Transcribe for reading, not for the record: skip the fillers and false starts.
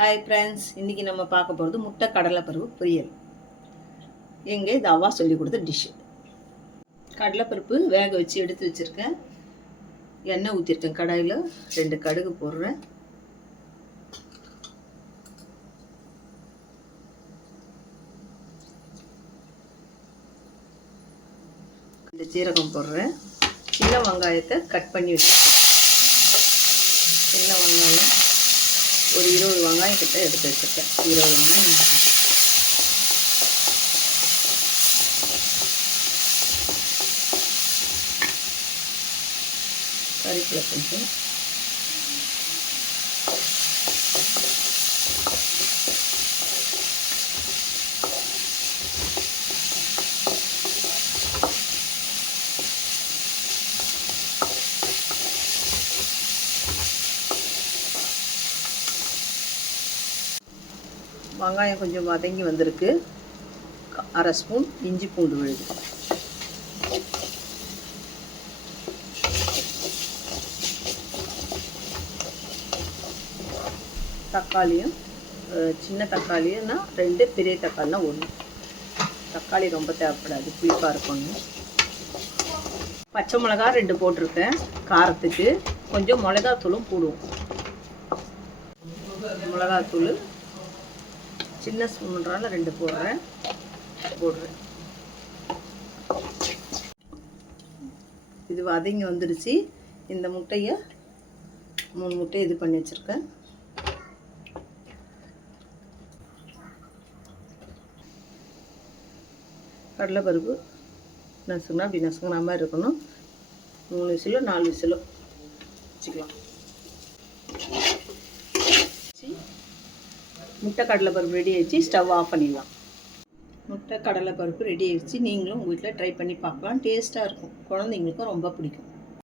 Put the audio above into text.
Hi friends, இன்றைக்கி நம்ம பார்க்க போகிறது முட்டை கடலைப்பருப்பு பொரியல். எங்கே இது அவ்வா சொல்லி கொடுத்த டிஷ்ஷு. கடலைப்பருப்பு வேக வச்சு எடுத்து வச்சுருக்கேன். எண்ணெய் ஊற்றிருக்கேன். கடாயில் 2 கடுகு போடுறேன். இந்த சீரகம் போடுறேன். சின்ன வெங்காயத்தை கட் பண்ணி வச்சுருக்கேன். சின்ன வெங்காயம் ஒரு 20 வெங்காயம் கிட்ட எடுத்து வச்சுருக்கேன். 20 வெங்காயம். கறிவேப்பிலை கொஞ்சம், வெங்காயம் கொஞ்சம் வதங்கி வந்திருக்கு. 1/2 ஸ்பூன் இஞ்சி பூண்டு விழுது. தக்காளியும், சின்ன தக்காளியும்னா 2, பெரிய தக்காளினா 1. தக்காளி ரொம்ப தேவைப்படாது, புளிப்பாக இருக்கணும். பச்சை மிளகா 2 போட்டிருக்கேன். காரத்துக்கு கொஞ்சம் மிளகாத்தூளும் போடுவோம். மிளகாத்தூள் சின்ன ஸ்பூன்றால 2 போடுறேன். இது வதங்கி வந்துடுச்சு. இந்த முட்டையை 3 முட்டை இது பண்ணி வச்சுருக்கேன். கடலைப்பருப்பு நசுக்குனா அப்படி நசுக்குன மாதிரி இருக்கணும். 3 விசிலோ 4 விசிலோ வச்சுக்கலாம். முட்டை கடலைப்பருப்பு ரெடி ஆகிடுச்சு. ஸ்டவ் ஆஃப் பண்ணிடலாம். முட்டை கடலைப்பருப்பு ரெடி ஆகிடுச்சு. நீங்களும் உங்கள் வீட்டில் ட்ரை பண்ணி பார்க்கலாம். டேஸ்ட்டாக இருக்கும். குழந்தைங்களுக்கும் ரொம்ப பிடிக்கும்.